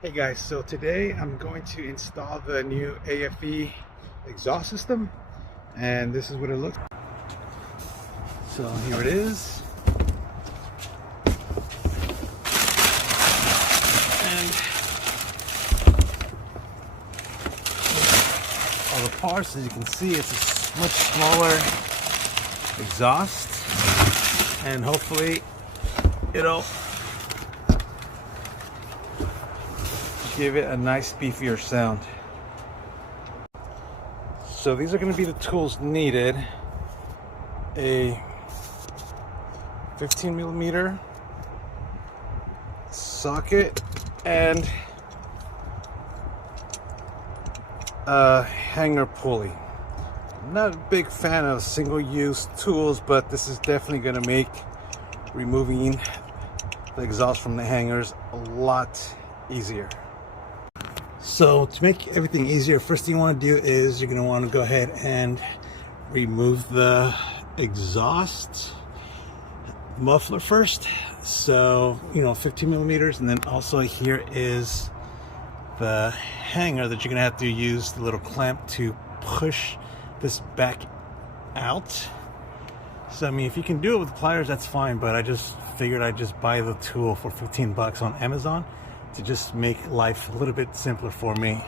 Hey guys, so today I'm going to install the new AFE exhaust system, and this is what it looks like. So here it is, and all the parts, as you can see, it's a much smaller exhaust, and hopefully it'll give it a nice beefier sound. So these are going to be the tools needed: a 15mm socket and a hanger pulley. I'm not a big fan of single-use tools, but this is definitely going to make removing the exhaust from the hangers a lot easier. So to make everything easier, first thing you want to do is you're going to want to go ahead and remove the exhaust muffler first. So, 15mm, and then also here is the hanger that you're going to have to use the little clamp to push this back out. So I mean, if you can do it with pliers, that's fine, but I just figured I'd just buy the tool for 15 bucks on Amazon to just make life a little bit simpler for me.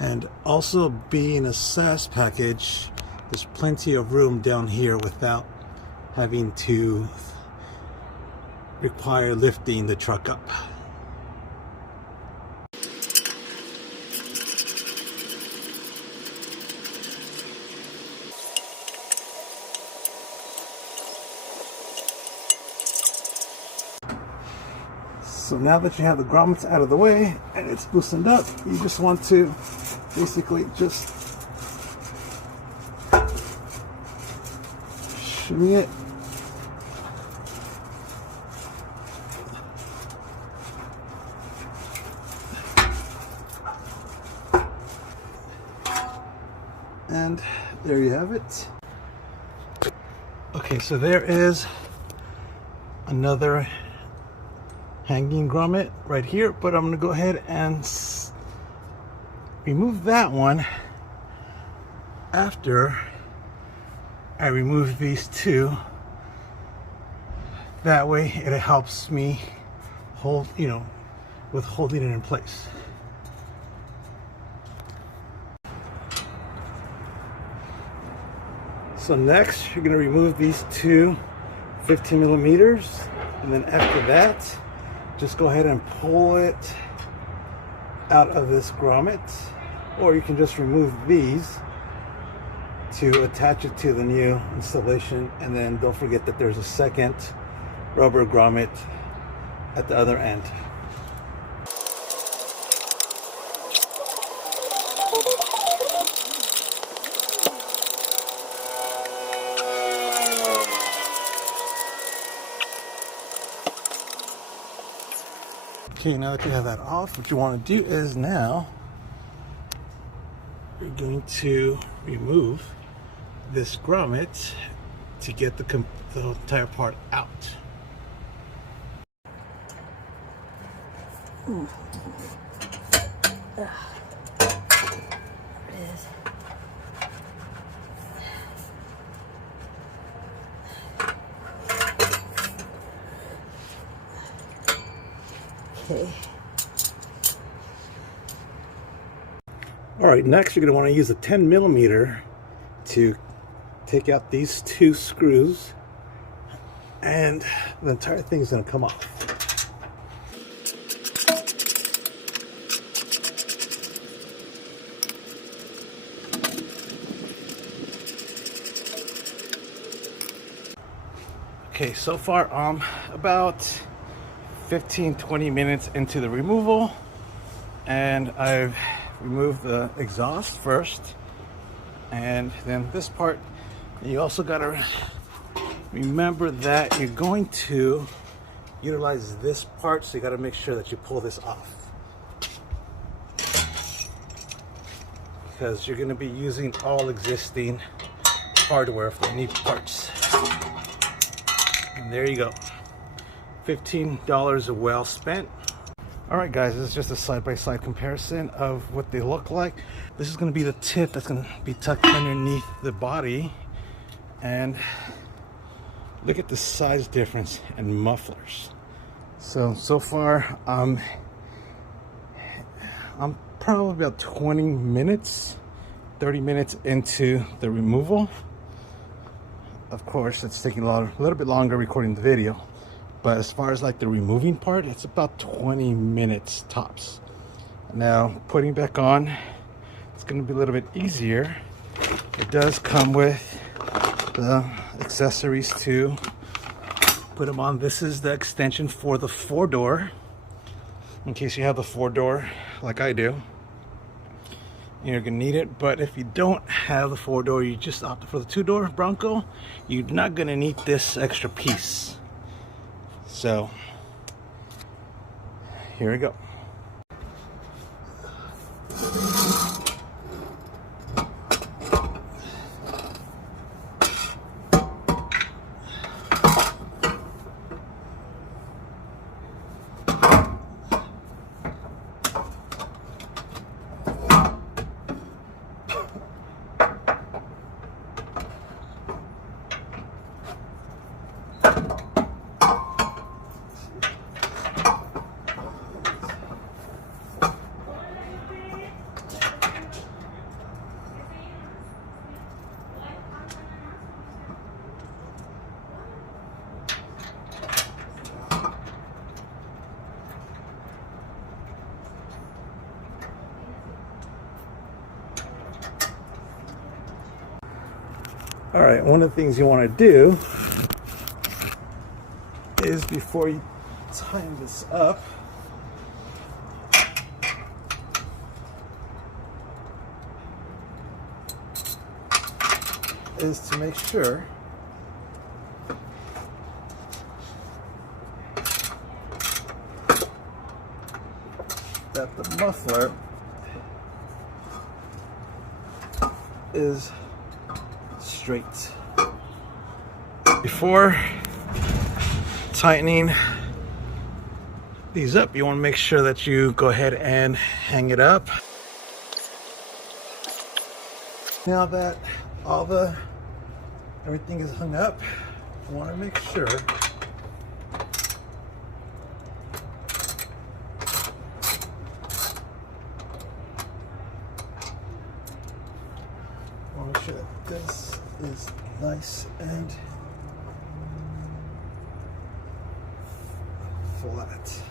And also, being a SAS package, there's plenty of room down here without having to require lifting the truck up. So now that you have the grommets out of the way and it's loosened up, you just want to basically just shimmy it. And there you have it. Okay, so there is another hanging grommet right here, but I'm going to go ahead and remove that one after I remove these two. That way it helps me hold, with holding it in place. So next you're going to remove these two 15mm, and then after that just go ahead and pull it out of this grommet, or you can just remove these to attach it to the new installation, and then don't forget that there's a second rubber grommet at the other end. Okay, now that you have that off, what you want to do is now you're going to remove this grommet to get the entire part out. There it is. Okay. All right, next you're going to want to use a 10mm to take out these two screws, and the entire thing is going to come off. Okay, so far I'm about 15-20 minutes into the removal, and I've removed the exhaust first, and then this part. You also got to remember that you're going to utilize this part, so you got to make sure that you pull this off, because you're going to be using all existing hardware for any parts. And there you go, $15 well spent. Alright guys, this is just a side-by-side comparison of what they look like. This is going to be the tip that's going to be tucked underneath the body. And look at the size difference in mufflers. So far, I'm probably about 20 minutes, 30 minutes into the removal. Of course, it's taking a little bit longer recording the video. But as far as like the removing part, it's about 20 minutes tops. Now, putting back on, it's going to be a little bit easier. It does come with the accessories to put them on. This is the extension for the 4-door, in case you have the 4-door like I do. You're going to need it, but if you don't have the 4-door, you just opted for the 2-door Bronco, you're not going to need this extra piece. So, here we go. All right, one of the things you want to do is, before you tighten this up, is to make sure that the muffler is straight. Before tightening these up, you want to make sure that you go ahead and hang it up. Now that everything is hung up, I want to make sure that this is nice and flat.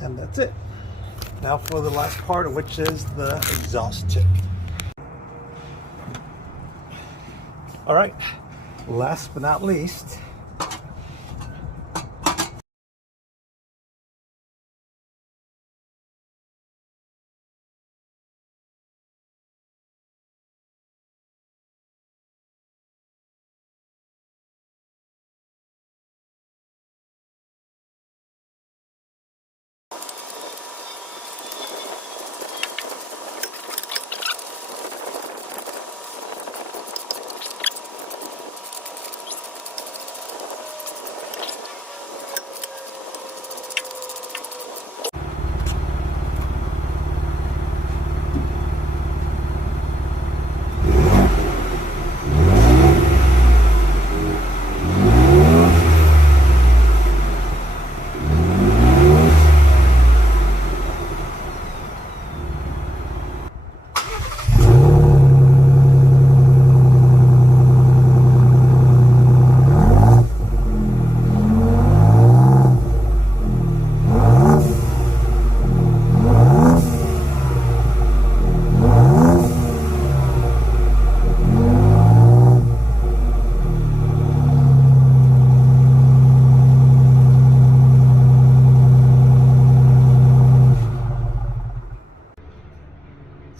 And that's it. Now for the last part, which is the exhaust tip. All right, last but not least,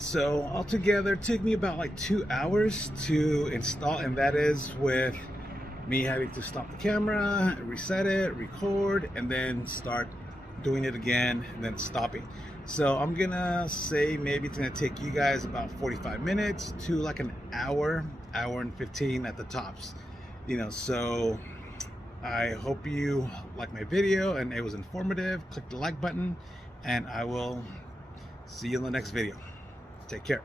so altogether it took me about like 2 hours to install, and that is with me having to stop the camera, reset it, record, and then start doing it again, and then stopping. So I'm gonna say maybe it's gonna take you guys about 45 minutes to like an hour and 15 at the tops. So I hope you like my video and it was informative. Click the like button, and I will see you in the next video. Take care.